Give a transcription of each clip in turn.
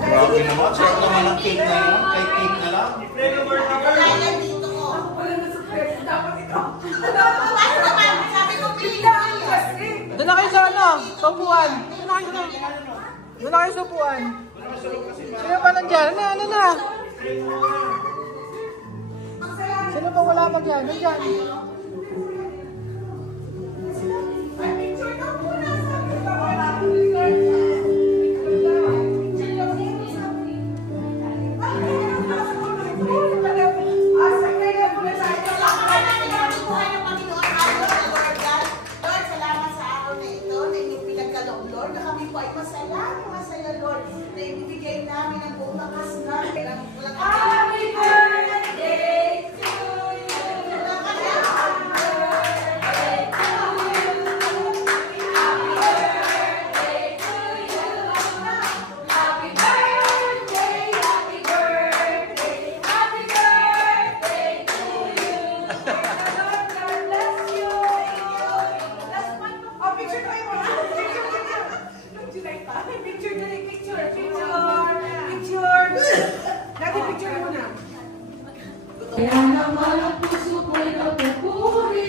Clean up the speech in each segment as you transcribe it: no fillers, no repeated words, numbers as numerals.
Grabe naman, sarap naman ang cake na yun. Kay cake na lang. Wala yan dito ko. Wala na surprise. Dapat ito. Ano naman? Sabi ko, pilihan. Doon na kayo sa ano? Sopuan. Doon na kayo sa upuan. Sino pa nandyan? Ano na? Sino pa wala pa dyan? Nandyan. Masaya, Lord, na ibibigay namin ang buong lakas na Happy birthday to you. Happy birthday to you. Happy birthday to you. Happy birthday, happy birthday, happy birthday to you. Lord, God bless you. Last month, oh, picture tayo mo. Picture na rin, picture. Dati picture mo na. Kaya naman ang puso ko'y napupuri.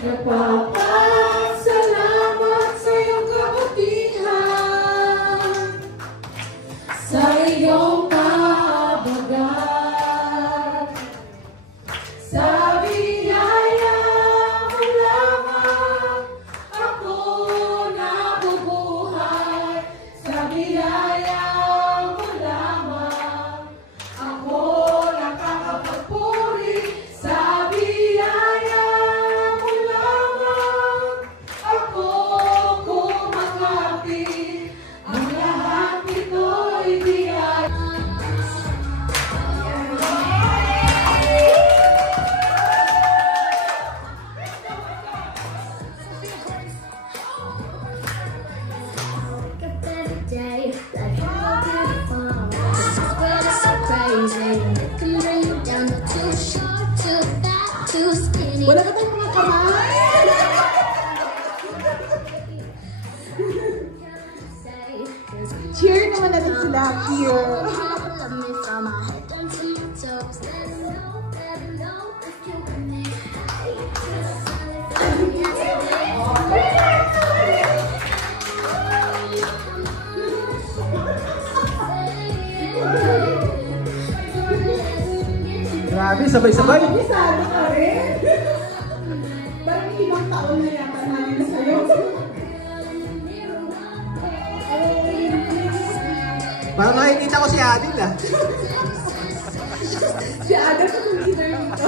Nagpapasalamat sa iyong kabutihan, sa iyong kahabagan, sa biyaya mo lamang ako nabubuhay, sa biyaya mo lamang ako nakakapagpuri, sa biyaya mo lamang ako kumakapit, ang lahat nito'y biyaya. Day, like how beautiful. This is where it's so crazy. It can bring you down. You're too short, too fat, too skinny. Wala ka tayong mga kamay. Cheer naman natin sila. Cheer. Love me from my head down to my toes. Let me know if you want me. Grabe, sabay-sabay. Isado ka rin. Parang ibang taon na yata namin sa'yo. Parang nakikita ko si Adil ah. Si Adam sa computer dito.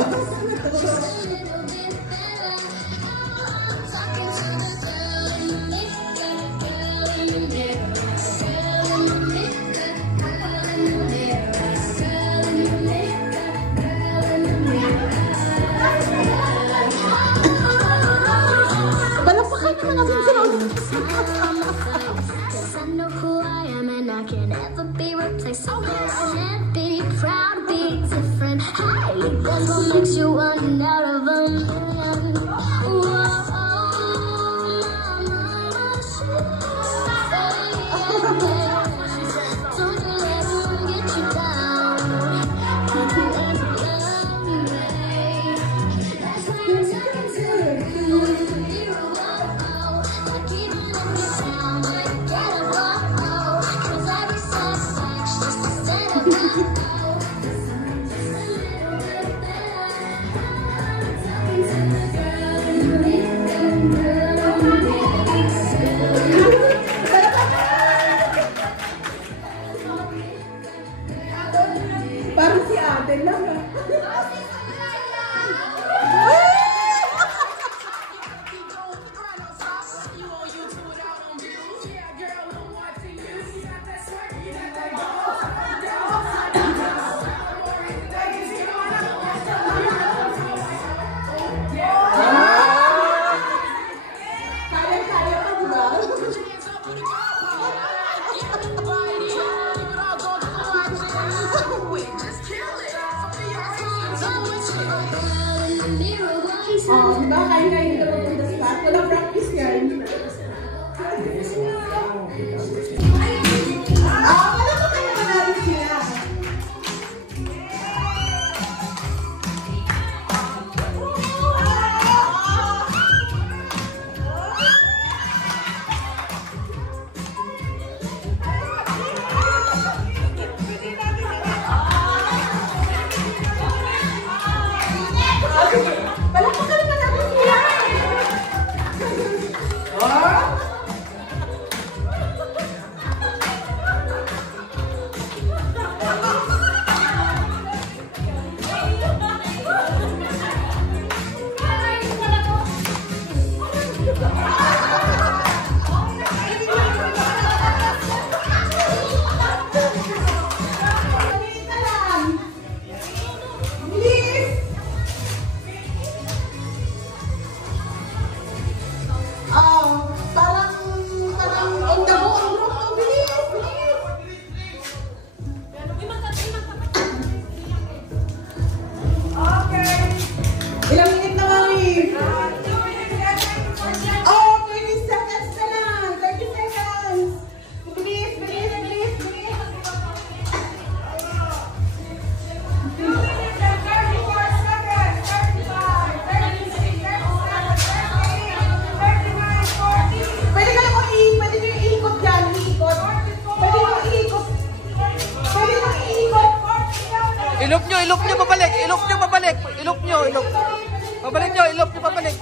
Balakpakan naman natin sa Cause I know who I am and I can never be replaced. I can't be proud, be different. Hey, that's what makes you one out of Sabi si ate lang ah. Kaya-kaya pa, di ba? Oh, di ba? Kaya-kaya nila magpunta sa spot. Walang practice yan. Wala pa kaya manalo sila. Wala pa kaya manalo sila. Balita lang. Bilis. Parang on the go, bilis, bilis. Okay. Ilang minute na kami? 30 seconds na lang. 30 seconds. Bilis, bilis, bilis, bilis. Pwede nyo iikot dyan, iikot. Pwede nyo iikot. Pwede nyo iikot. Ilok nyo, pabalik. Ilok nyo, pabalik. Ilok nyo, ilok. Pabalik nyo, ilok nyo, pabalik.